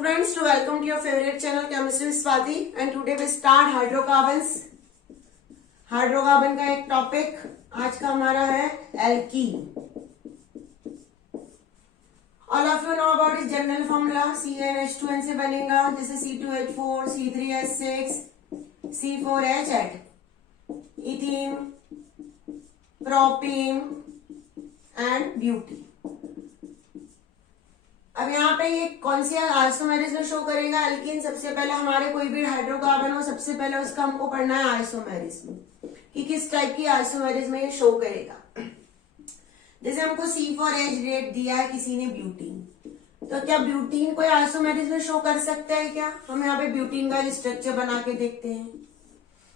students, to welcome to your favorite channel Chemistry with Swati, and today we start hydrocarbons. Hydrocarbon का एक topic आज का हमारा है alkene. All of you know about इस general formula CnH2n से बनेगा, जैसे C2H4, C3H6, C4H8, ethene, propene and butene. अब यहाँ पे ये कौन सी आइसोमेरिज में शो करेगा एल्कीन। सबसे पहले हमारे कोई भी हाइड्रोकार्बन हो, सबसे पहले उसका हमको पढ़ना है आइसोमेरिज में कि किस टाइप की आइसोमेरिज में ये शो करेगा। जैसे हमको C4H रेट दिया है किसी ने ब्यूटीन, तो क्या ब्यूटीन कोई आइसोमेरिज में शो कर सकता है क्या? हम यहाँ पे ब्यूटीन का स्ट्रक्चर बना के देखते हैं।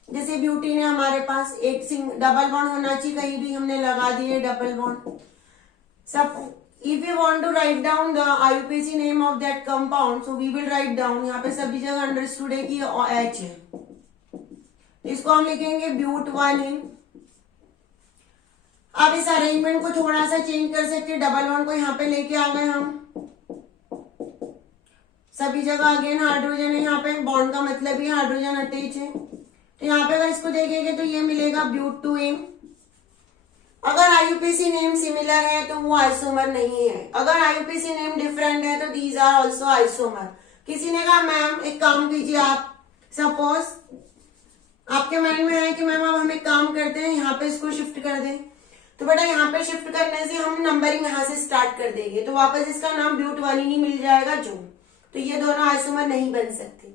जैसे ब्यूटीन है हमारे पास, एक डबल बॉन्ड होना चाहिए, कहीं भी हमने लगा दिए डबल बॉन्ड सब। If you want to write down the IUPAC name of that compound, so we will write down, यहाँ पे सभी जगह अंडरस्टूड है कि H है, इसको हम लिखेंगे ब्यूट1इन। अब इस अरेंजमेंट को थोड़ा सा चेंज कर सकते हैं, डबल बॉन्ड को यहाँ पे लेके आ गए हम, सभी जगह अगेन हाइड्रोजन है, यहाँ पे बॉन्ड का मतलब ही हाइड्रोजन अटैच है, तो यहाँ पे अगर इसको देखेंगे तो ये मिलेगा ब्यूट2इन। अगर IUPAC नेम सिमिलर है तो वो आइसोमर नहीं है, अगर IUPAC नेम डिफरेंट है तो दीज आर ऑल्सो आइसोमर। किसी ने कहा मैम एक काम कीजिए, आप सपोज आपके माइंड में है कि मैम अब हम एक काम करते हैं, यहाँ पे इसको शिफ्ट कर दें, तो बेटा यहाँ पे शिफ्ट करने से हम नंबरिंग यहाँ से स्टार्ट कर देंगे, तो वापस इसका नाम ब्यूट1इन ही मिल जाएगा जो, तो ये दोनों आइसोमर नहीं बन सकते।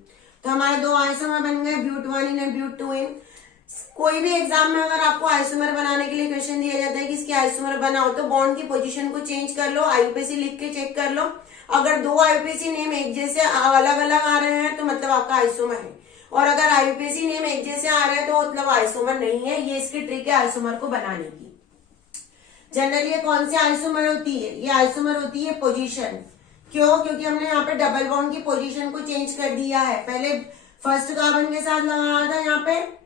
तो हमारे दो आइसोमर बन गए, ब्यूट1इन एंड ब्यूट2इन। कोई भी एग्जाम में अगर आपको आइसोमर बनाने के लिए क्वेश्चन दिया जाता है कि इसके आइसोमर बनाओ, तो बॉन्ड की पोजीशन को चेंज कर लो, IUPAC लिख के चेक कर लो। अगर दो IUPAC नेम एक जैसे अलग अलग आ रहे हैं तो मतलब आपका आइसोमर है, और अगर IUPAC नेम एक जैसे आ रहे हैं तो मतलब आइसोमर नहीं है। ये इसकी ट्रिक है आइसोमर को बनाने की। जनरली ये कौन सी आइसोमर होती है? ये आइसोमर होती है पोजीशन। क्यों? क्योंकि हमने यहाँ पे डबल बॉन्ड की पोजीशन को चेंज कर दिया है। पहले फर्स्ट कार्बन के साथ लगाया था यहाँ पे,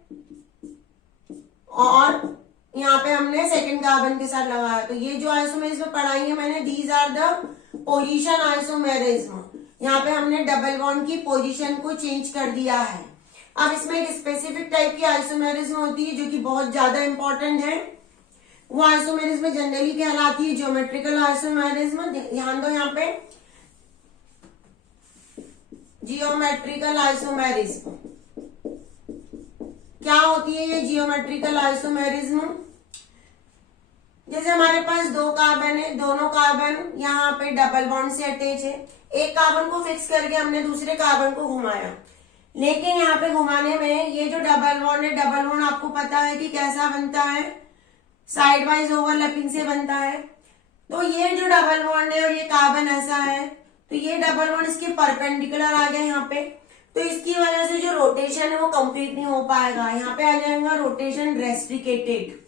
और यहाँ पे हमने सेकंड कार्बन के साथ लगाया, तो ये जो आइसोमेरिज्म पढ़ाई है मैंने, these are the position isomerism. यहाँ पे हमने डबल बॉन्ड की पोजीशन को चेंज कर दिया है। अब इसमें एक स्पेसिफिक टाइप की आइसोमेरिज्म होती है जो कि बहुत ज्यादा इंपॉर्टेंट है। वो आइसोमेरिज्म जनरली कहलाती है ज्योमेट्रिकल आइसोमेरिज्म। ध्यान दो यहाँ पे, जियोमेट्रिकल आइसोमेरिज्म क्या होती है? ये जियोमेट्रिकल आइसोमेरिज्म, जैसे हमारे पास दो कार्बन है, दोनों कार्बन यहाँ पे डबल बॉन्ड से अटैच है। एक कार्बन को फिक्स करके हमने दूसरे कार्बन को घुमाया, लेकिन यहाँ पे घुमाने में ये जो डबल बॉन्ड है, डबल बॉन्ड आपको पता है कि कैसा बनता है, साइड वाइज ओवरलैपिंग से बनता है। तो ये जो डबल बॉन्ड है और ये कार्बन ऐसा है, तो ये डबल बॉन्ड इसके परपेंडिकुलर आ गया यहाँ पे, तो इसकी वजह से जो रोटेशन है वो कंप्लीट नहीं हो पाएगा। यहाँ पे आ जाएगा रोटेशन रेस्ट्रिकेटेड।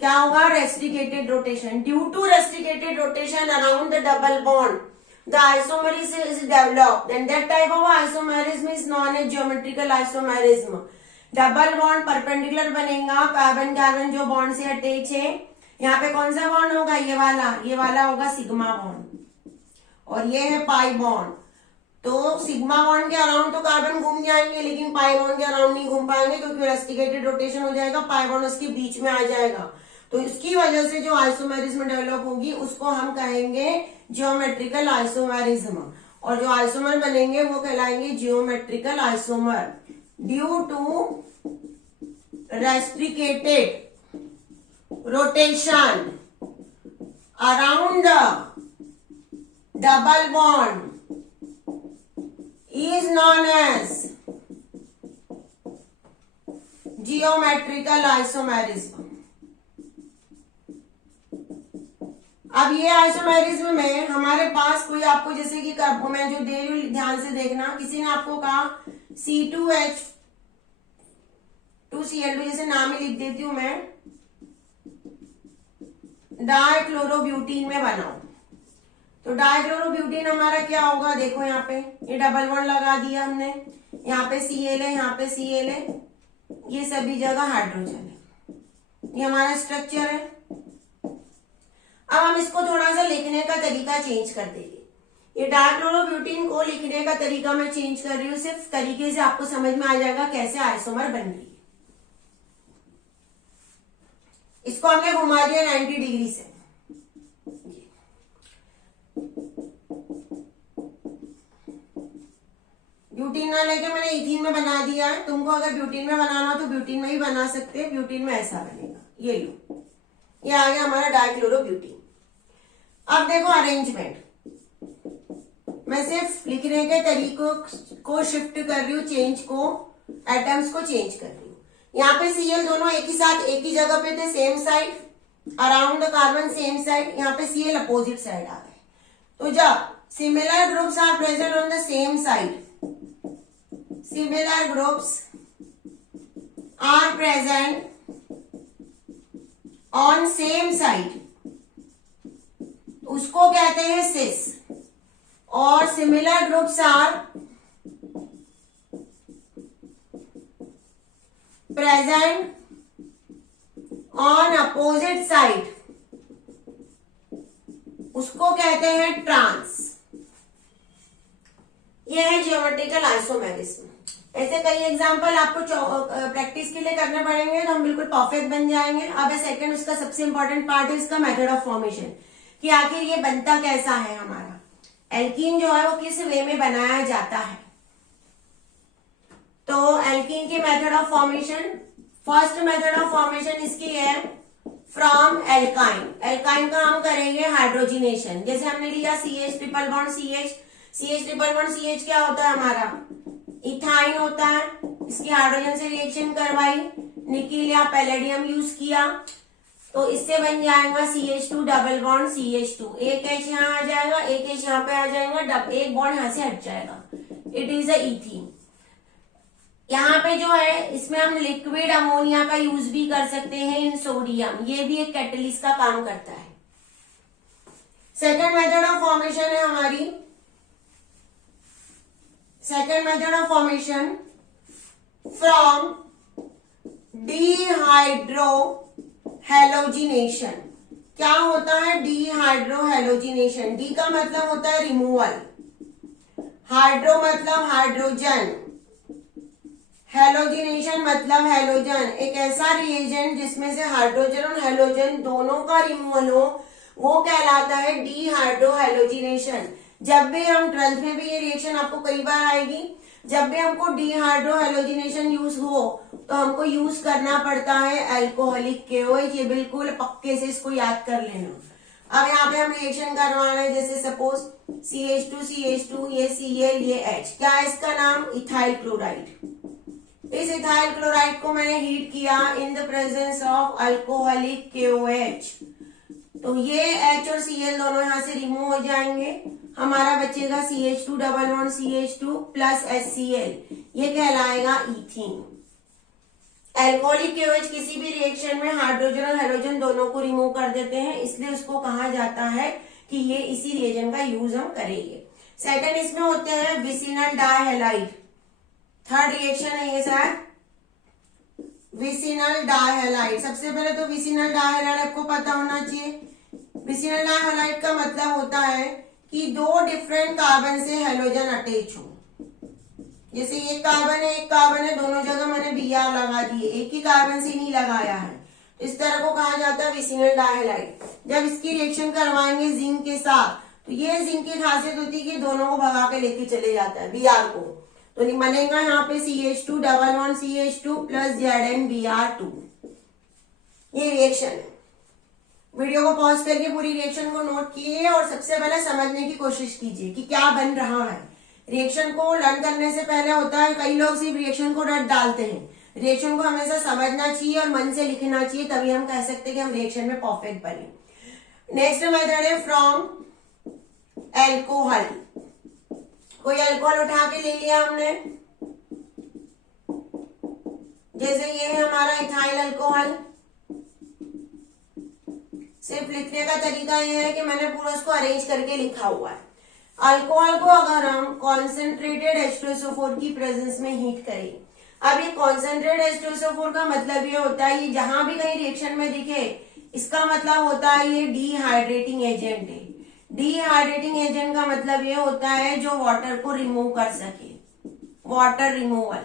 क्या होगा? Restricted rotation. Due to restricted rotation around the double bond the isomerism is developed, and that type of isomerism is known as geometrical isomerism. Double bond perpendicular बनेगा, कार्बन कार्बन जो bond से attach है। यहाँ पे कौन सा bond होगा? ये वाला होगा सिग्मा बॉन्ड, और ये है पाई बॉन्ड। तो सिग्मा बॉन्ड के अराउंड तो कार्बन घूम जाएंगे, लेकिन पाई बॉन्ड के अराउंड नहीं घूम पाएंगे, क्योंकि रेस्ट्रिकेटेड रोटेशन हो जाएगा, पाई बॉन्ड उसके बीच में आ जाएगा। तो इसकी वजह से जो आइसोमेरिज्म डेवलप होगी उसको हम कहेंगे जियोमेट्रिकल आइसोमेरिज्म, और जो आइसोमर बनेंगे वो कहलाएंगे geometrical isomer, due to restricted rotation around the double bond is known as geometrical isomerism। अब ये आइसोमेरिज्म में हमारे पास कोई आपको, जैसे कि मैं जो दे रही हूं ध्यान से देखना, किसी ने आपको कहा C2H2Cl2, जैसे नाम ही लिख देती हूं मैं, डाइक्लोरोब्यूटीन में बनाओ, तो डाइक्लोरोब्यूटीन हमारा क्या होगा? देखो यहाँ पे ये डबल बॉन्ड लगा दिया हमने, यहाँ पे Cl है, यहाँ पे Cl है, ये सभी जगह हाइड्रोजन है, ये हमारा स्ट्रक्चर है। अब हम इसको थोड़ा सा लिखने का तरीका चेंज कर देंगे। ये डाइक्लोरोब्यूटीन को लिखने का तरीका मैं चेंज कर रही हूँ, सिर्फ तरीके से आपको समझ में आ जाएगा कैसे आइसोमर बन रही है। इसको हमने घुमा दिया 90 डिग्री से। ब्यूटीन ना लेके मैंने इथीन में बना दिया है। तुमको अगर ब्यूटीन में बनाना हो तो ब्यूटीन में ही बना सकते हैं। ब्यूटीन में ऐसा बनेगा, ये लो, ये आ गया हमारा डाइक्लोरोब्यूटीन। अब देखो अरेंजमेंट, मैं सिर्फ लिखने के तरीकों को शिफ्ट कर रही हूँ, चेंज को, एटम्स को चेंज कर रही हूँ। यहाँ पे Cl दोनों एक ही साथ एक ही जगह पे थे, same side, around the carbon same side. यहाँ पे Cl अपोजिट साइड आ गए। तो जब similar groups are present on the same side, similar groups are present on same side, उसको कहते हैं सिस। और similar groups are present on opposite side, उसको कहते हैं ट्रांस। यह है जियोमेट्रिकल आइसोमेरिज्म। ऐसे कई एग्जांपल आपको प्रैक्टिस के लिए करने पड़ेंगे तो हम बिल्कुल परफेक्ट बन जाएंगे। अब सेकंड, उसका सबसे इंपॉर्टेंट पार्ट है इसका मेथड ऑफ फॉर्मेशन, कि आखिर ये बनता कैसा है। हमारा एल्कीन जो है वो किस वे में बनाया जाता है। तो एल्कीन की method of formation, first method of formation इसकी है फ्रॉम एल्काइन। एल्काइन का हम करेंगे हाइड्रोजिनेशन। जैसे हमने लिया CH triple bond CH, CH triple bond CH क्या होता है हमारा, इथाइन होता है। इसकी हाइड्रोजन से रिएक्शन करवाई, निकिल या पैलेडियम यूज किया, तो इससे बन जाएगा CH2 डबल बॉन्ड CH2। एक H यहाँ आ जाएगा, एक H यहाँ पे आ जाएगा, एक बॉन्ड यहाँ से हट जाएगा। It is a ethene. यहाँ पे जो है इसमें हम लिक्विड अमोनिया का यूज भी कर सकते हैं इन सोडियम, ये भी एक कैटलिस्ट का काम करता है। सेकेंड मेथड ऑफ फॉर्मेशन है हमारी, second method of formation from dehydro halogenation. क्या होता है डीहाइड्रो हेलोजिनेशन? डी का मतलब होता है रिमूवल, हाइड्रो मतलब हाइड्रोजन, हेलोजिनेशन मतलब हेलोजन। एक ऐसा रिएजेंट जिसमें से हाइड्रोजन और हेलोजन दोनों का रिमूवल हो, वो कहलाता है डीहाइड्रो हेलोजिनेशन। जब भी हम 12th में भी ये रिएक्शन आपको कई बार आएगी, जब भी हमको डीहाइड्रो हेलोजिनेशन यूज हो तो हमको यूज करना पड़ता है अल्कोहलिक KOH। ये बिल्कुल पक्के से इसको याद कर लेना। अब यहाँ पे हम रिएक्शन करवा रहे हैं, जैसे सपोज CH2 ये Cl ये H, क्या है इसका नाम, इथाइल क्लोराइड। इस इथाइल क्लोराइड को मैंने हीट किया इन the presence of alcoholic KOH, तो ये H और Cl दोनों यहां से रिमूव हो जाएंगे। हमारा बचेगा CH2 double bond CH2 plus HCl, ये कहलाएगा इथीन। अल्कोहलिक KOH किसी भी रिएक्शन में हाइड्रोजन और हेलोजन दोनों को रिमूव कर देते हैं, इसलिए उसको कहा जाता है कि ये इसी रिएजेंट का यूज हम करेंगे। सेकंड इसमें होते हैं विसिनल डाइहैलाइड। थर्ड रिएक्शन है ये सर, विसिनल डाइहैलाइड। सबसे पहले तो विसिनल डाइहैलाइड आपको पता होना चाहिए। विसिनल डाइहैलाइड का मतलब होता है कि दो डिफरेंट कार्बन से हेलोजन अटैच हो। जैसे एक कार्बन है, दोनों जगह मैंने Br लगा दिए, एक ही कार्बन से नहीं लगाया है, इस तरह को कहा जाता है विसिनल डाइहैलाइड। जब इसकी रिएक्शन करवाएंगे जिंक के साथ, तो ये जिंक की खासियत होती है कि दोनों को भगा के लेके चले जाता है Br को, तो बनेगा यहाँ पे CH2 double bond CH2 plus ZnBr2। ये रिएक्शन है। वीडियो को पॉज करके पूरी रिएक्शन को नोट कीजिए और सबसे पहले समझने की कोशिश कीजिए कि क्या बन रहा है। रिएक्शन को लर्न करने से पहले होता है, कई लोग सिर्फ रिएक्शन को रट डालते हैं। रिएक्शन को हमेशा समझना चाहिए और मन से लिखना चाहिए, तभी हम कह सकते हैं कि हम रिएक्शन में परफेक्ट बने। नेक्स्ट मेथड है फ्रॉम एल्कोहल। कोई अल्कोहल उठा के ले लिया हमने, जैसे ये है हमारा इथाइल अल्कोहल। सिर्फ लिखने का तरीका ये है कि मैंने पूरा उसको अरेंज करके लिखा हुआ है। अल्कोहल को अगर हम कॉन्सेंट्रेटेड H2SO4 की प्रेजेंस में हीट करें, अब ये कॉन्सेंट्रेटेड H2SO4 का मतलब ये होता है, ये जहां भी कहीं रिएक्शन में दिखे, इसका मतलब होता है ये डिहाइड्रेटिंग एजेंट है। डिहाइड्रेटिंग एजेंट का मतलब ये होता है जो वाटर को रिमूव कर सके, वाटर रिमूवल।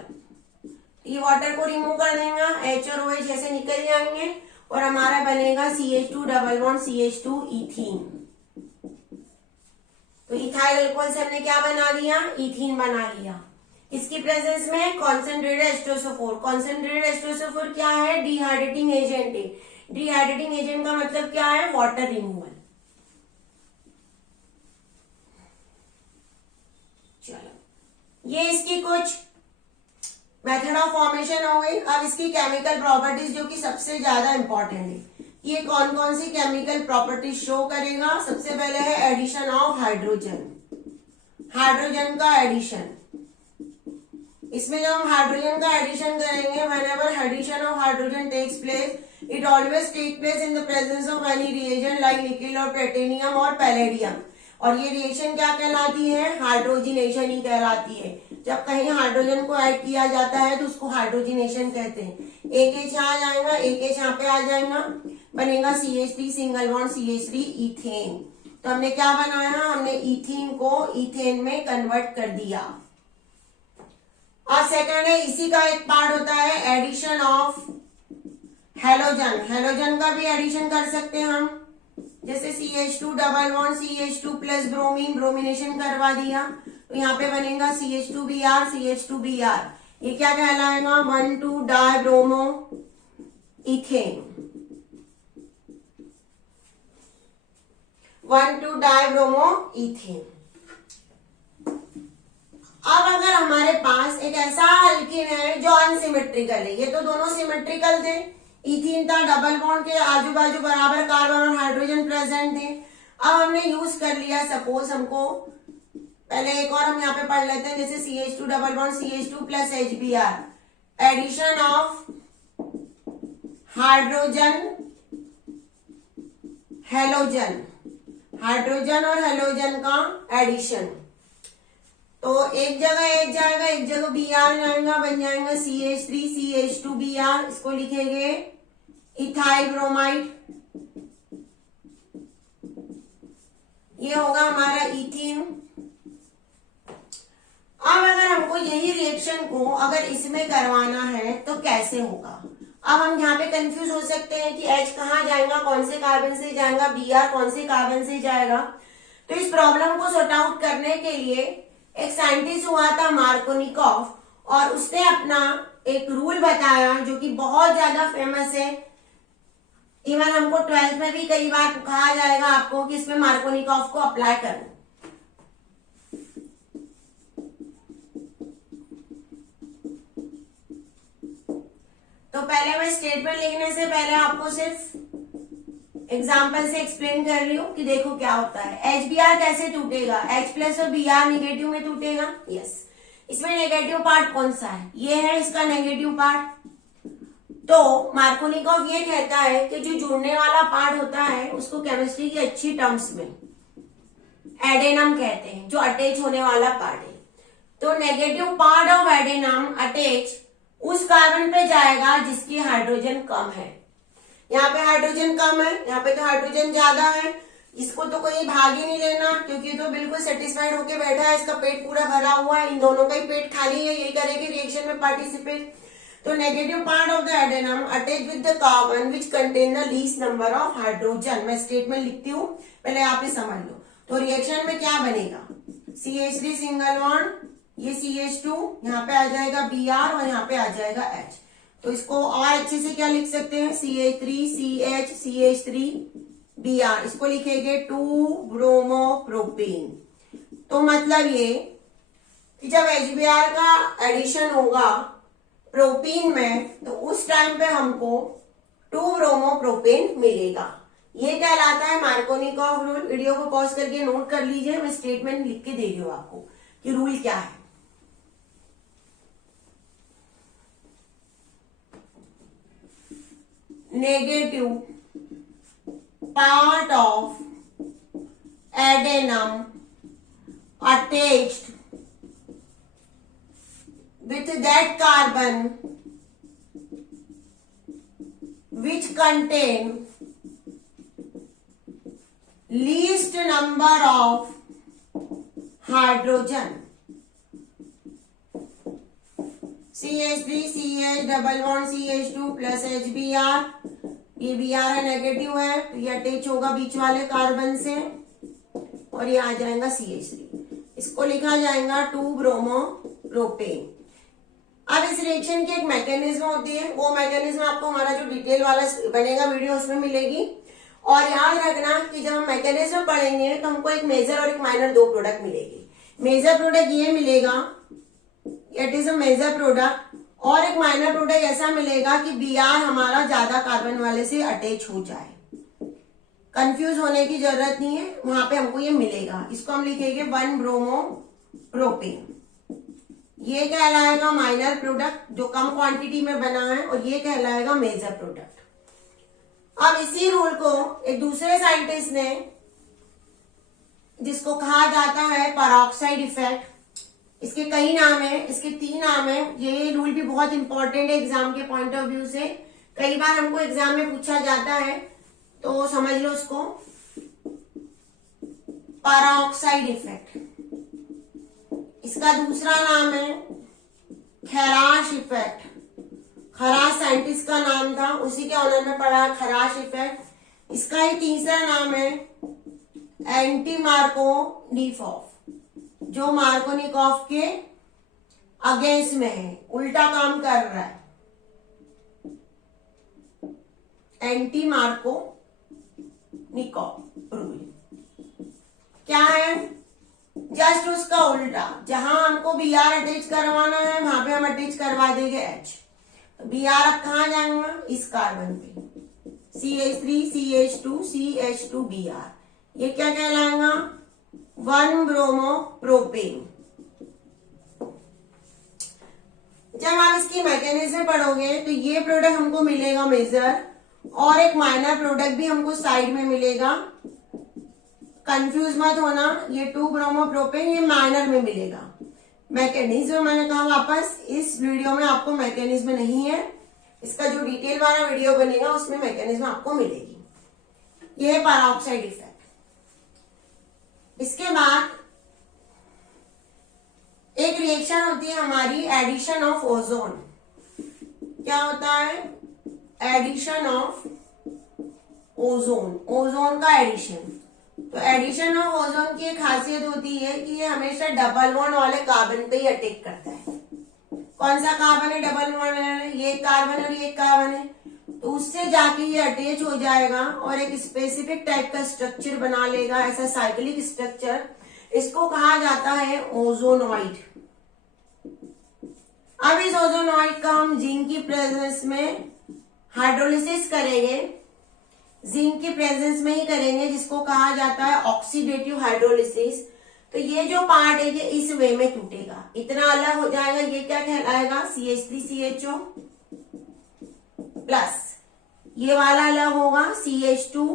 ये वाटर को रिमूव कर देगा, H और OH ऐसे निकल जाएंगे और हमारा बनेगा CH2 double bond CH2 ethene. तो इथाइल अल्कोहल से हमने क्या बना दिया, इथीन बना लिया। इसकी प्रेजेंस में कॉन्सेंट्रेटेड एस्टोसोफोर। कॉन्सेंट्रेटेड एस्टोसोफोर क्या है, डिहाइड्रेटिंग एजेंट है। डिहाइड्रेटिंग एजेंट का मतलब क्या है, वाटर रिमूवल। चलो ये इसकी कुछ मेथड ऑफ फॉर्मेशन हो गई। अब इसकी केमिकल प्रॉपर्टीज जो कि सबसे ज्यादा इंपॉर्टेंट है, ये कौन कौन सी केमिकल प्रॉपर्टीज शो करेगा। सबसे पहले है एडिशन ऑफ हाइड्रोजन, हाइड्रोजन का एडिशन। इसमें जब हम हाइड्रोजन का एडिशन करेंगे, whenever addition of hydrogen takes place, it always take place in the presence of any reagent like nickel और प्लेटिनियम और पैलेडियम। और ये रिएक्शन क्या कहलाती है, हाइड्रोजिनेशन ही कहलाती है। जब कहीं हाइड्रोजन को ऐड किया जाता है तो उसको हाइड्रोजिनेशन कहते हैं। एक एच यहाँ आ जाएगा, एक एच यहाँ पे आ जाएगा, बनेगा CH3 single bond CH3 ethane. तो हमने क्या बनाया, हमने इथीन को इथेन में कन्वर्ट कर दिया। और सेकंड है, इसी का एक पार्ट होता है एडिशन ऑफ हेलोजन। हेलोजन का भी एडिशन कर सकते हैं हम, जैसे CH2 double bond CH2 plus bromine, bromination करवा दिया तो यहाँ पे बनेगा CH2Br CH2Br। ये क्या कहलाएगा, 1,2 डाइब्रोमो इथेन, 1,2 डाइब्रोमो इथेन। अब अगर हमारे पास एक ऐसा अल्कीन है जो अनसिमेट्रिकल है, ये तो दोनों सिमेट्रिकल थे, इथीन था, डबल बॉन्ड के आजू बाजू बराबर कार्बन और हाइड्रोजन प्रेजेंट थे। अब हमने यूज कर लिया, सपोज हमको पहले एक और हम यहाँ पे पढ़ लेते हैं, जैसे CH2 double bond CH2 plus HBr, addition of hydrogen halogen, hydrogen और हेलोजन का एडिशन। तो एक जगह एक जाएगा, एक जगह Br जाएगा, बन जाएगा CH3 CH2Br। इसको लिखेंगे इथाइल ब्रोमाइड। ये होगा हमारा इथीन। अब अगर हमको यही रिएक्शन को अगर इसमें करवाना है तो कैसे होगा। अब हम यहाँ पे कंफ्यूज हो सकते हैं कि H कहाँ जाएगा, कौन से कार्बन से जाएगा, Br कौन से कार्बन से जाएगा। तो इस प्रॉब्लम को सॉर्ट आउट करने के लिए एक साइंटिस्ट हुआ था मार्कोनिकॉफ, और उसने अपना एक रूल बताया जो कि बहुत ज्यादा फेमस है। इवन हमको 12th में भी कई बार कहा जाएगा आपको कि इसमें मार्कोनिकॉफ को अप्लाई करो। तो पहले मैं स्टेटमेंट लिखने से पहले आपको सिर्फ एग्जाम्पल से एक्सप्लेन कर रही हूँ कि देखो क्या होता है। HBr कैसे टूटेगा, H प्लस और Br नेगेटिव में टूटेगा। यस, इसमें नेगेटिव पार्ट कौन सा है, ये है इसका नेगेटिव पार्ट। तो मार्कोनिकॉफ ये कहता है कि जो जुड़ने वाला पार्ट होता है उसको केमिस्ट्री की अच्छी टर्म्स में एडेनम कहते हैं, जो अटैच होने वाला पार्ट है। तो नेगेटिव पार्ट ऑफ एडेनम अटैच उस कार्बन पे जाएगा जिसकी हाइड्रोजन कम है। यहाँ पे हाइड्रोजन कम है, यहाँ पे तो हाइड्रोजन ज्यादा है। इसको तो कोई भाग ही नहीं लेना क्योंकि तो बिल्कुल सेटिस्फाइड होके बैठा है, इसका पेट पूरा भरा हुआ है, इन दोनों का ही पेट खाली है, यही करेगी रिएक्शन में पार्टिसिपेट। तो negative part of the addendum attach with the carbon which contain the least number of hydrogen. मैं स्टेटमेंट लिखती हूँ, पहले आप ही समझ लो। तो रिएक्शन में क्या बनेगा, CH3 सिंगल बॉन्ड, ये CH2, यहाँ पे आ जाएगा Br और यहाँ पे आ जाएगा H। तो इसको और अच्छे से क्या लिख सकते हैं, CH3CH CH3Br। इसको लिखेंगे 2 ब्रोमो प्रोपेन। तो मतलब ये कि जब HBr का एडिशन होगा प्रोपीन में तो उस टाइम पे हमको 2 ब्रोमो प्रोपेन मिलेगा। ये कहलाता है मार्कोनिकॉफ रूल। वीडियो को पॉज करके नोट कर लीजिए, मैं स्टेटमेंट लिख के दे रही हूँ आपको कि रूल क्या है। Negative part of addendum attached with that carbon which contain least number of hydrogen CH3 CH double bond CH2 plus HBr, ये Br है नेगेटिव है तो ये अटैच होगा बीच वाले कार्बन से और ये आ जाएगा CH3। इसको लिखा जाएगा 2 ब्रोमो प्रोपेन। अब इस रिएक्शन की एक मैकेनिज्म होती है, वो मैकेनिज्म आपको हमारा जो डिटेल वाला बनेगा वीडियो उसमें मिलेगी। और याद रखना कि जब हम मैकेनिज्म पढ़ेंगे तो हमको एक मेजर और एक माइनर दो प्रोडक्ट मिलेगी। मेजर प्रोडक्ट ये मिलेगा, it is a major product, और एक माइनर प्रोडक्ट ऐसा मिलेगा कि Br हमारा ज्यादा कार्बन वाले से अटैच हो जाए। कंफ्यूज होने की जरूरत नहीं है, वहां पे हमको ये मिलेगा। इसको हम लिखेंगे 1 ब्रोमो प्रोपेन। ये कहलाएगा माइनर प्रोडक्ट जो कम क्वांटिटी में बना है, और ये कहलाएगा मेजर प्रोडक्ट। अब इसी रूल को एक दूसरे साइंटिस्ट ने, जिसको कहा जाता है पेरोक्साइड इफेक्ट, इसके कई नाम है, इसके 3 नाम है। ये रूल भी बहुत इंपॉर्टेंट है एग्जाम के पॉइंट ऑफ व्यू से, कई बार हमको एग्जाम में पूछा जाता है तो समझ लो उसको। पेरोक्साइड इफेक्ट, इसका दूसरा नाम है खैराश इफेक्ट। खराश साइंटिस्ट का नाम था, उसी के ऑनर में पढ़ा खराश इफेक्ट। इसका ही तीसरा नाम है एंटी मार्कोनिकॉफ, जो मार्कोनिकॉफ के अगेंस्ट में है, उल्टा काम कर रहा है। एंटी मार्कोनिकॉफ रूल क्या है? जस्ट उसका उल्टा, जहां हमको Br अटैच करवाना है वहां पे हम अटैच करवा देंगे H। तो Br अब कहां जाएगा? इस कार्बन पे CH3 CH2 CH2Br। ये क्या कहलाएगा? 1 ब्रोमो प्रोपेन। जब आप इसकी मैकेनिज्म पढ़ोगे तो ये प्रोडक्ट हमको मिलेगा मेजर, और एक माइनर प्रोडक्ट भी हमको साइड में मिलेगा। कंफ्यूज मत होना, ये 2 ब्रोमो प्रोपेन ये माइनर में मिलेगा। मैकेनिज्म मैंने कहा वापस, इस वीडियो में आपको मैकेनिज्म नहीं है, इसका जो डिटेल वाला वीडियो बनेगा उसमें मैकेनिज्म आपको मिलेगी। ये है पेरोक्साइड इफेक्ट। इसके बाद एक रिएक्शन होती है हमारी एडिशन ऑफ ओजोन। क्या होता है? एडिशन ऑफ ओजोन, ओजोन का एडिशन। तो एडिशन ऑफ ओजोन की एक खासियत होती है कि ये हमेशा डबल बॉन्ड वाले कार्बन पे ही अटैक करता है। कौन सा कार्बन है डबल बॉन्ड है? ये कार्बन और ये कार्बन है, तो उससे जाके ये अटैच हो जाएगा और एक स्पेसिफिक टाइप का स्ट्रक्चर बना लेगा, ऐसा साइक्लिक स्ट्रक्चर। इसको कहा जाता है ओजोनॉइड। अब इस ओजोनॉइड का हम जिंक की प्रेजेंस में हाइड्रोलिसिस करेंगे, जिंक की प्रेजेंस में ही करेंगे, जिसको कहा जाता है ऑक्सीडेटिव हाइड्रोलिसिस। तो ये जो पार्ट है ये इस वे में टूटेगा, इतना अलग हो जाएगा। ये क्या कहलाएगा? CH3CHO प्लस ये वाला अलग होगा CH2O।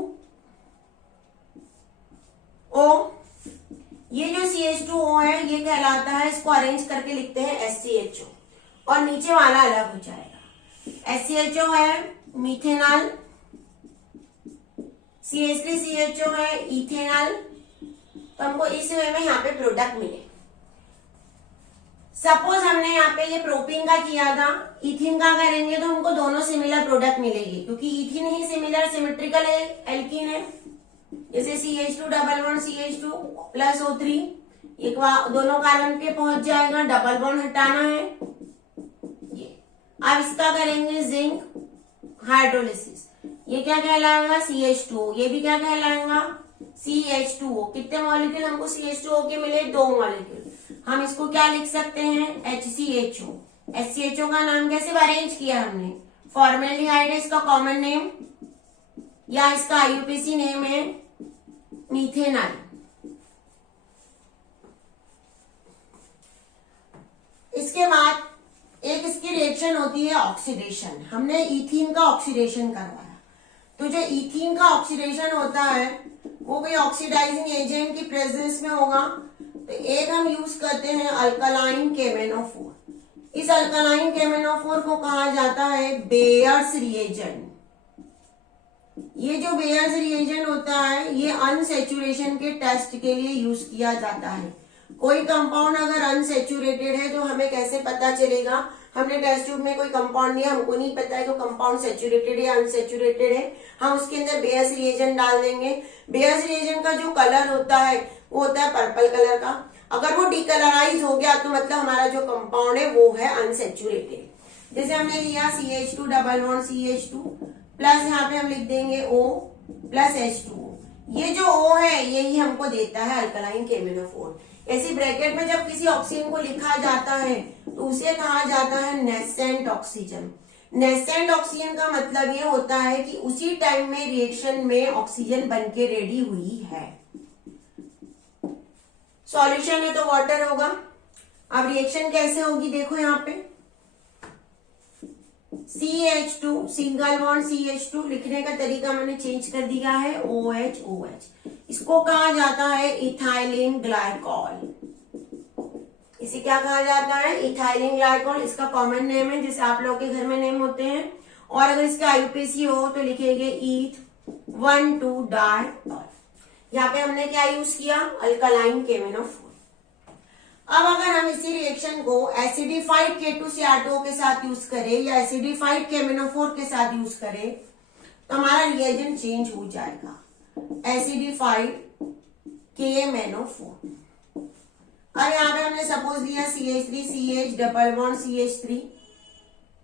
ये जो CH2O है ये कहलाता है, इसको अरेंज करके लिखते हैं SCHO, और नीचे वाला अलग हो जाएगा। SCHO है मीथेनॉल, CH3CHO है इथेनॉल। तो हमको इस वे में यहाँ पे प्रोडक्ट मिले। सपोज हमने यहाँ पे ये प्रोपीन का किया था, इथिन का करेंगे तो हमको दोनों सिमिलर प्रोडक्ट मिलेगी, क्योंकि इथिन ही सिमिलर सिमेट्रिकल एल्कीन है। जैसे CH2 double bond CH2 plus O3, एक दोनों कार्बन पे पहुंच जाएगा, डबल बॉन्ड हटाना है ये। अब इसका करेंगे जिंक हाइड्रोलिसिस, ये क्या कहलाएगा? CH2O। ये भी क्या कहलाएगा? CH2O। कितने मॉलिक्यूल हमको CH2O के मिले? 2 मॉलिक्यूल। हम इसको क्या लिख सकते हैं? HCHO। HCHO का नाम कैसे अरेंज किया हमने? फॉर्मेल्डिहाइड है इसका कॉमन नेम, या इसका IUPAC नेम है मीथेनॉल। इसके बाद एक इसकी रिएक्शन होती है ऑक्सीडेशन। हमने इथीन का ऑक्सीडेशन करवाया, तो जो इथीन का ऑक्सीडेशन होता है वो कोई ऑक्सीडाइजिंग एजेंट की प्रेजेंस में होगा। तो एक हम यूज करते हैं अल्कलाइन KMnO4। इस अल्कलाइन KMnO4 को कहा जाता है बेयर्स रिएजेंट। ये जो बेयर्स रिएजेंट होता है ये अनसेचुरेशन के टेस्ट के लिए यूज किया जाता है। कोई कंपाउंड अगर अनसेचुरेटेड है तो हमें कैसे पता चलेगा? हमने टेस्ट ट्यूब में कोई कंपाउंड लिया, हमको नहीं पता है कि कंपाउंड सेचुरेटेड है या अनसेचुरेटेड है, हम उसके अंदर बेयर्स रिएजेंट डाल देंगे। बेयर्स रिएजेंट का जो कलर होता है वो होता है पर्पल कलर का। अगर वो डिकलराइज हो गया तो मतलब हमारा जो कंपाउंड है वो है अनसेचुरेटेड। जैसे हमने लिया CH2 double bond CH2 plus यहाँ पे हम लिख देंगे O प्लस H2O। ये जो O है यही हमको देता है अल्कलाइन KMnO4। ऐसी ब्रैकेट में जब किसी ऑक्सीजन को लिखा जाता है तो उसे कहा जाता है नेसेंट ऑक्सीजन। नेसेंट ऑक्सीजन का मतलब ये होता है कि उसी टाइम में रिएक्शन में ऑक्सीजन बनके रेडी हुई है। सॉल्यूशन है तो वाटर होगा। अब रिएक्शन कैसे होगी देखो यहाँ पे, CH2 सिंगल बॉन्ड CH2, लिखने का तरीका मैंने चेंज कर दिया है OH OH। इसको कहा जाता है इथाइलिन ग्लाइकॉल। इसे क्या कहा जाता है? Ethylene glycol. इसका कॉमन नेम है जैसे आप लोगों के घर में नेम होते हैं। और अगर इसका IUPAC हो तो लिखेंगे ईथ 1,2 डायटॉल। यहाँ पे हमने क्या यूज किया? Alkaline KMnO4। अब अगर हम इसी रिएक्शन को एसिडिफाइड K2Cr2O के साथ यूज करें या एसिडिफाइड KMnO4 के साथ यूज करें तो हमारा रिएजेंट चेंज हो जाएगा, एसिडिफाइड KMnO4। अब यहाँ पे हमने सपोज लिया CH3CH डबल बॉन्ड CH3।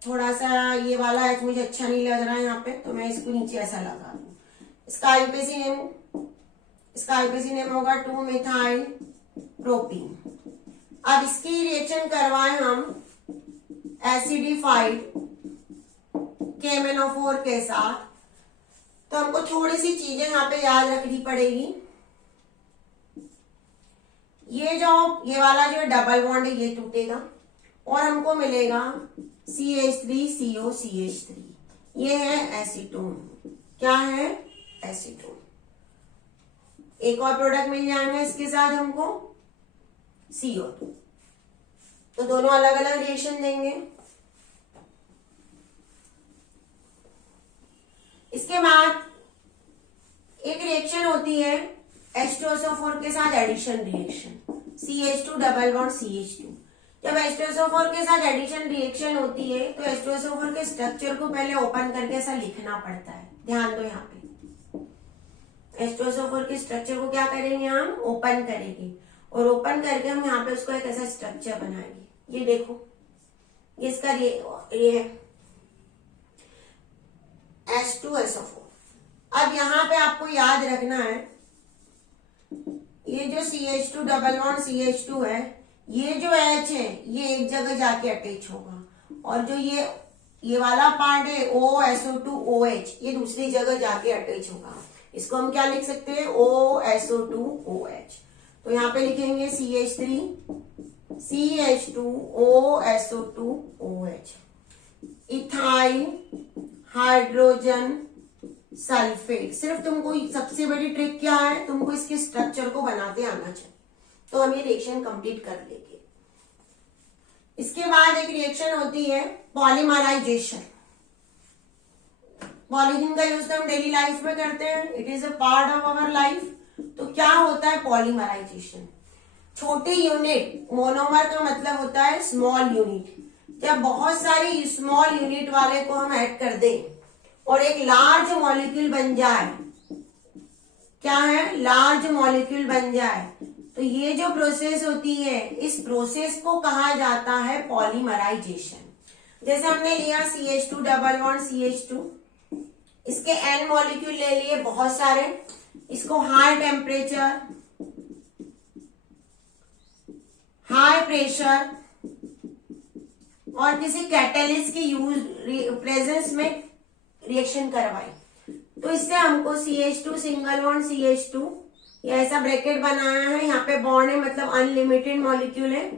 थोड़ा सा ये वाला H मुझे अच्छा नहीं लग रहा है यहाँ पे, तो मैं इसको नीचे ऐसा लगा दूं। इसका IUPAC नेम होगा 2-मिथाइल प्रोपीन। अब इसकी रिएक्शन करवाएं हम एसिडिफाइड KMnO4 के साथ, तो हमको थोड़ी सी चीजें यहाँ पे याद रखनी पड़ेगी। ये वाला जो डबल बॉन्ड है ये टूटेगा और हमको मिलेगा CH3CO CH3। ये है एसीटोन। क्या है? एसीटोन। एक और प्रोडक्ट मिल जाएंगे इसके साथ हमको CO2। तो दोनों अलग अलग रिएक्शन देंगे। इसके बाद एक रिएक्शन होती है H2SO4 के साथ addition reaction, CH2 double bond CH2। जब H2SO4 के साथ एडिशन रिएक्शन होती है तो H2SO4 के स्ट्रक्चर को पहले ओपन करके ऐसा लिखना पड़ता है। ध्यान दो, यहाँ पे H2SO4 के स्ट्रक्चर को क्या करेंगे? हम ओपन करेंगे और ओपन करके हम यहाँ पे उसको एक ऐसा स्ट्रक्चर बनाएंगे। ये देखो, ये इसका ये है H2SO4। अब यहाँ पे आपको याद रखना है ये जो CH2 डबल बॉन्ड CH2 है, ये जो H है ये एक जगह जाके अटैच होगा और जो ये वाला पार्ट है OSO2OH ये दूसरी जगह जाके अटैच होगा। इसको हम क्या लिख सकते हैं? OSO2OH। तो यहाँ पे लिखेंगे CH3 CH2 OSO2OH, ethyl hydrogen sulphate. सिर्फ तुमको सबसे बड़ी ट्रिक क्या है? तुमको इसके स्ट्रक्चर को बनाते आना चाहिए, तो हम ये रिएक्शन कंप्लीट कर लेंगे। इसके बाद एक रिएक्शन होती है पॉलीमराइजेशन। पॉलीथीन का यूज तो हम डेली लाइफ में करते हैं, it is a part of our life. तो क्या होता है पॉलीमराइजेशन? छोटी यूनिट, मोनोमर का मतलब होता है स्मॉल यूनिट। जब बहुत सारी स्मॉल यूनिट वाले को हम ऐड कर दें और एक लार्ज मॉलिक्यूल बन जाए, क्या है? लार्ज मॉलिक्यूल बन जाए, तो ये जो प्रोसेस होती है इस प्रोसेस को कहा जाता है पॉलीमराइजेशन। जैसे हमने लिया CH2 डबल बॉन्ड CH2, इसके N मॉलिक्यूल ले लिए बहुत सारे, इसको हाई टेम्परेचर, हाई प्रेशर और किसी कैटलिस्ट की यूज प्रेजेंस में रिएक्शन करवाई, तो इससे हमको CH2 सिंगल बॉन्ड CH2 ये ऐसा ब्रैकेट बनाया है, यहाँ पे बॉन्ड है मतलब अनलिमिटेड मॉलिक्यूल है,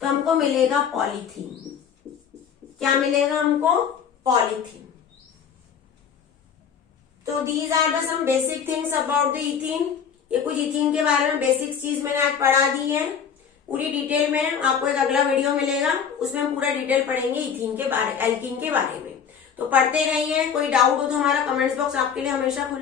तो हमको मिलेगा पॉलीथीन। क्या मिलेगा हमको? पॉलीथीन। तो these are the some basic things about the ethene. ये कुछ इथीन के बारे में बेसिक चीज मैंने आज पढ़ा दी है। पूरी डिटेल में आपको एक अगला वीडियो मिलेगा, उसमें हम पूरा डिटेल पढ़ेंगे इथीन के बारे, एल्कीन के बारे में। तो पढ़ते रहिए। कोई डाउट हो तो हमारा कमेंट्स बॉक्स आपके लिए हमेशा खुला